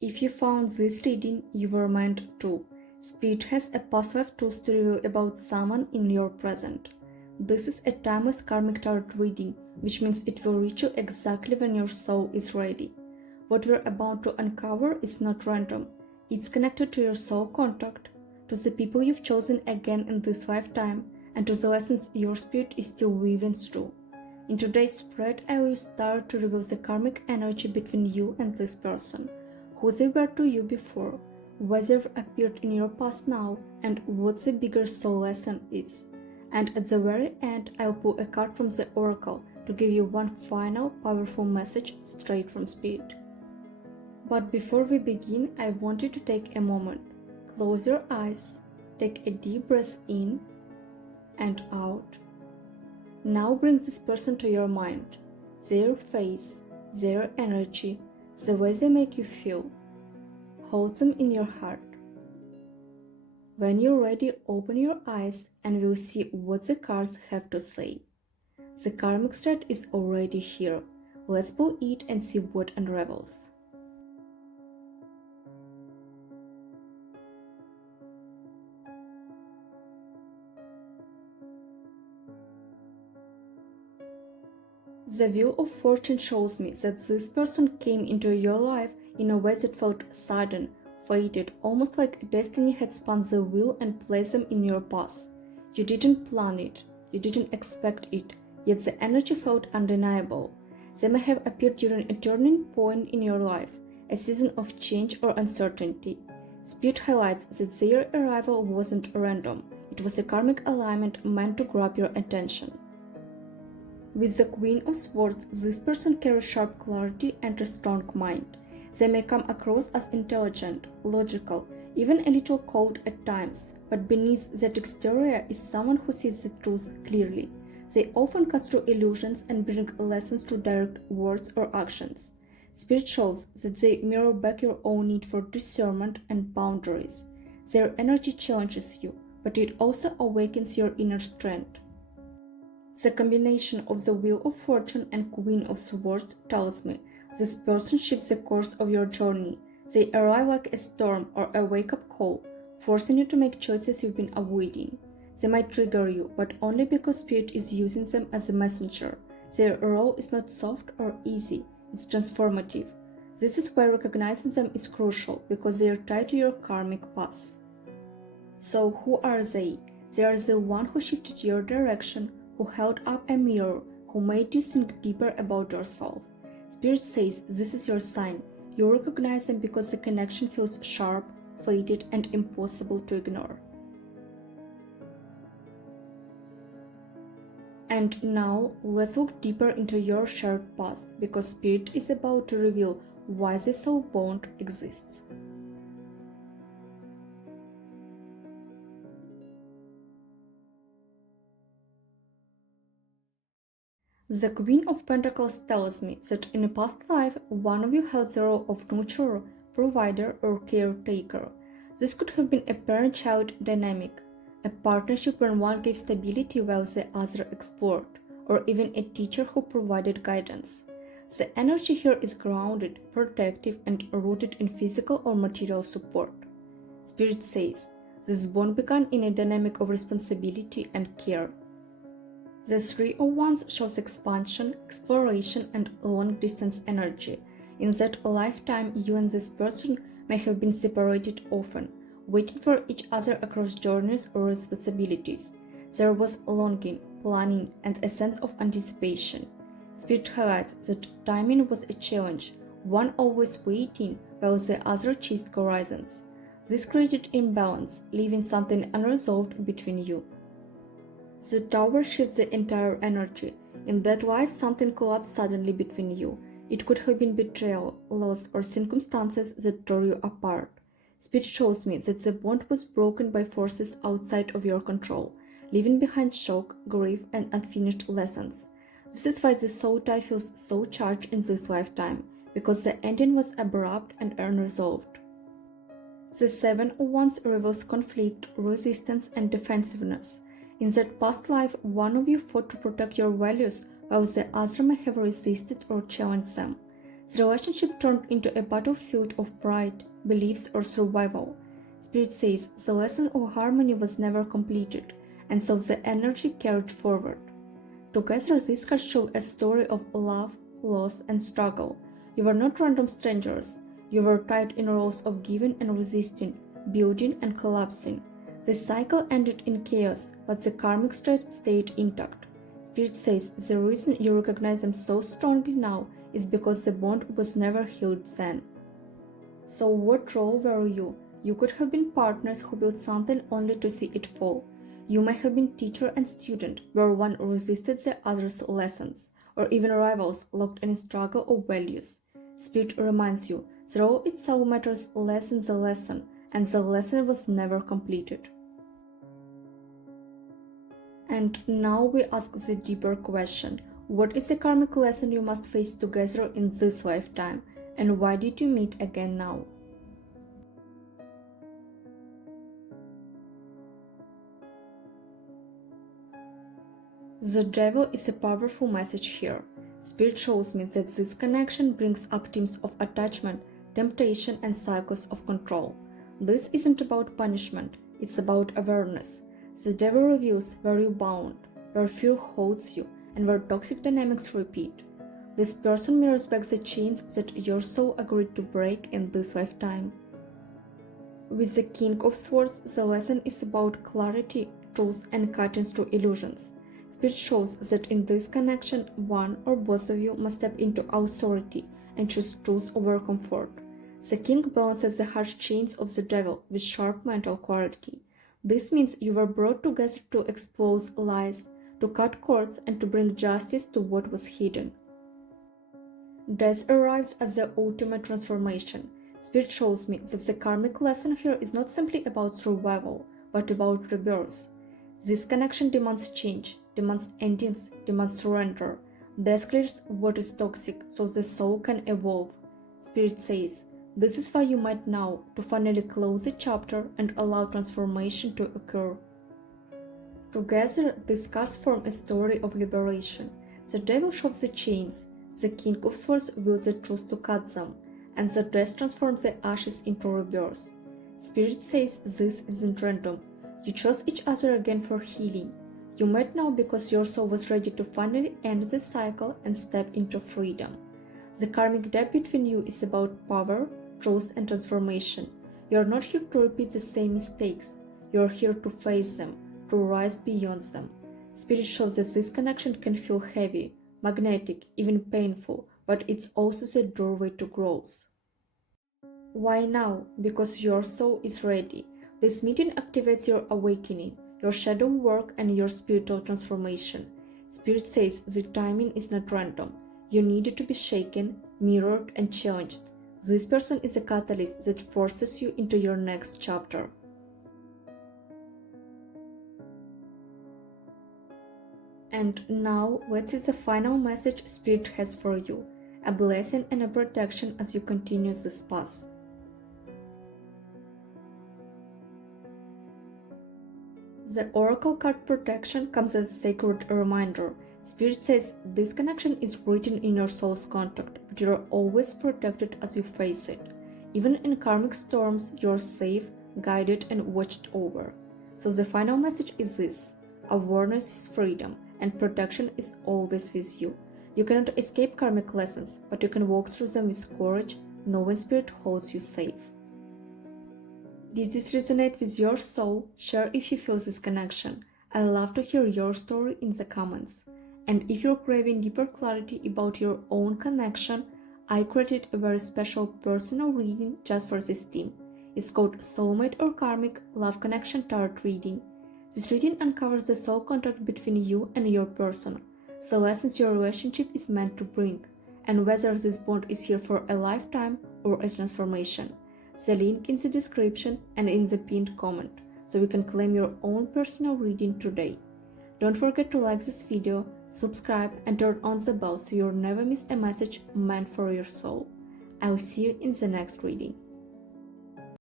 If you found this reading, you were meant to. Spirit has a past life tools to reveal about someone in your present. This is a timeless karmic tarot reading, which means it will reach you exactly when your soul is ready. What we're about to uncover is not random. It's connected to your soul contact, to the people you've chosen again in this lifetime, and to the lessons your spirit is still weaving through. In today's spread, I will start to reveal the karmic energy between you and this person, who they were to you before, why they've appeared in your past now, and what the bigger soul lesson is. And at the very end, I'll pull a card from the oracle to give you one final powerful message straight from spirit. But before we begin, I want you to take a moment. Close your eyes, take a deep breath in and out. Now bring this person to your mind, their face, their energy, the way they make you feel. Hold them in your heart. When you're ready, open your eyes and we'll see what the cards have to say. The karmic thread is already here. Let's pull it and see what unravels. The Wheel of Fortune shows me that this person came into your life in a way that felt sudden, fated, almost like destiny had spun the wheel and placed them in your path. You didn't plan it, you didn't expect it, yet the energy felt undeniable. They may have appeared during a turning point in your life, a season of change or uncertainty. Spirit highlights that their arrival wasn't random, it was a karmic alignment meant to grab your attention. With the Queen of Swords, this person carries sharp clarity and a strong mind. They may come across as intelligent, logical, even a little cold at times, but beneath that exterior is someone who sees the truth clearly. They often cut through illusions and bring lessons to direct words or actions. Spirit shows that they mirror back your own need for discernment and boundaries. Their energy challenges you, but it also awakens your inner strength. The combination of the Wheel of Fortune and Queen of Swords tells me this person shifts the course of your journey. They arrive like a storm or a wake-up call, forcing you to make choices you've been avoiding. They might trigger you, but only because Spirit is using them as a messenger. Their role is not soft or easy, it's transformative. This is why recognizing them is crucial, because they are tied to your karmic path. So who are they? They are the one who shifted your direction, who held up a mirror, who made you think deeper about yourself. Spirit says this is your sign. You recognize them because the connection feels sharp, fated, and impossible to ignore. And now, let's look deeper into your shared past, because Spirit is about to reveal why this soul bond exists. The Queen of Pentacles tells me that in a past life, one of you held the role of nurturer, provider, or caretaker. This could have been a parent-child dynamic, a partnership where one gave stability while the other explored, or even a teacher who provided guidance. The energy here is grounded, protective, and rooted in physical or material support. Spirit says, this bond began in a dynamic of responsibility and care. The Three of Wands shows expansion, exploration, and long-distance energy. In that lifetime, you and this person may have been separated often, waiting for each other across journeys or responsibilities. There was longing, planning, and a sense of anticipation. Spirit highlights that timing was a challenge, one always waiting while the other chased horizons. This created imbalance, leaving something unresolved between you. The Tower shifts the entire energy. In that life, something collapsed suddenly between you. It could have been betrayal, loss, or circumstances that tore you apart. Spirit shows me that the bond was broken by forces outside of your control, leaving behind shock, grief, and unfinished lessons. This is why the soul tie feels so charged in this lifetime, because the ending was abrupt and unresolved. The Seven of Wands reveals conflict, resistance, and defensiveness. In that past life, one of you fought to protect your values, while the other may have resisted or challenged them. The relationship turned into a battlefield of pride, beliefs, or survival. Spirit says the lesson of harmony was never completed, and so the energy carried forward. Together, these cards show a story of love, loss, and struggle. You were not random strangers. You were tied in roles of giving and resisting, building and collapsing. The cycle ended in chaos, but the karmic thread stayed intact. Spirit says the reason you recognize them so strongly now is because the bond was never healed then. So what role were you? You could have been partners who built something only to see it fall. You may have been teacher and student, where one resisted the other's lessons, or even rivals locked in a struggle of values. Spirit reminds you, the role itself matters less than the lesson, and the lesson was never completed. And now we ask the deeper question, what is the karmic lesson you must face together in this lifetime, and why did you meet again now? The devil is a powerful message here. Spirit shows me that this connection brings up themes of attachment, temptation, and cycles of control. This isn't about punishment, it's about awareness. The devil reveals where you're bound, where fear holds you, and where toxic dynamics repeat. This person mirrors back the chains that your soul agreed to break in this lifetime. With the King of Swords, the lesson is about clarity, truth, and cutting through illusions. Spirit shows that in this connection, one or both of you must step into authority and choose truth over comfort. The king balances the harsh chains of the devil with sharp mental clarity. This means you were brought together to expose lies, to cut cords, and to bring justice to what was hidden. Death arrives as the ultimate transformation. Spirit shows me that the karmic lesson here is not simply about survival, but about rebirth. This connection demands change, demands endings, demands surrender. Death clears what is toxic so the soul can evolve. Spirit says, this is why you might now, to finally close the chapter and allow transformation to occur. Together, these cards form a story of liberation. The devil shoves the chains, the King of Swords wields the truth to cut them, and the death transforms the ashes into rebirth. Spirit says this isn't random. You chose each other again for healing. You met now because your soul was ready to finally end the cycle and step into freedom. The karmic debt between you is about power, truth, and transformation. You are not here to repeat the same mistakes. You are here to face them, to rise beyond them. Spirit shows that this connection can feel heavy, magnetic, even painful, but it's also the doorway to growth. Why now? Because your soul is ready. This meeting activates your awakening, your shadow work, and your spiritual transformation. Spirit says the timing is not random. You needed to be shaken, mirrored, and challenged. This person is a catalyst that forces you into your next chapter. And now, let's see the final message Spirit has for you, a blessing and a protection as you continue this path. The Oracle card protection comes as a sacred reminder. Spirit says this connection is written in your soul's contract, but you are always protected as you face it. Even in karmic storms, you are safe, guided, and watched over. So the final message is this: awareness is freedom, and protection is always with you. You cannot escape karmic lessons, but you can walk through them with courage, knowing Spirit holds you safe. Did this resonate with your soul? Share if you feel this connection. I love to hear your story in the comments. And if you're craving deeper clarity about your own connection, I created a very special personal reading just for this theme. It's called Soulmate or Karmic Love Connection Tarot Reading. This reading uncovers the soul contract between you and your person, the lessons your relationship is meant to bring, and whether this bond is here for a lifetime or a transformation. The link in the description and in the pinned comment, so you can claim your own personal reading today. Don't forget to like this video, subscribe, and turn on the bell so you'll never miss a message meant for your soul. I'll see you in the next reading.